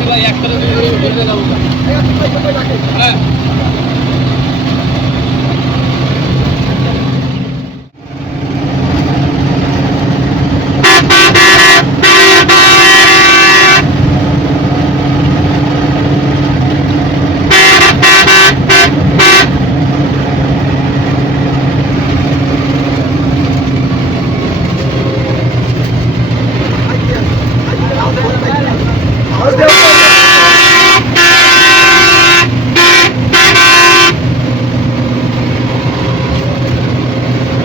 ভাই একটা হ্যাঁ।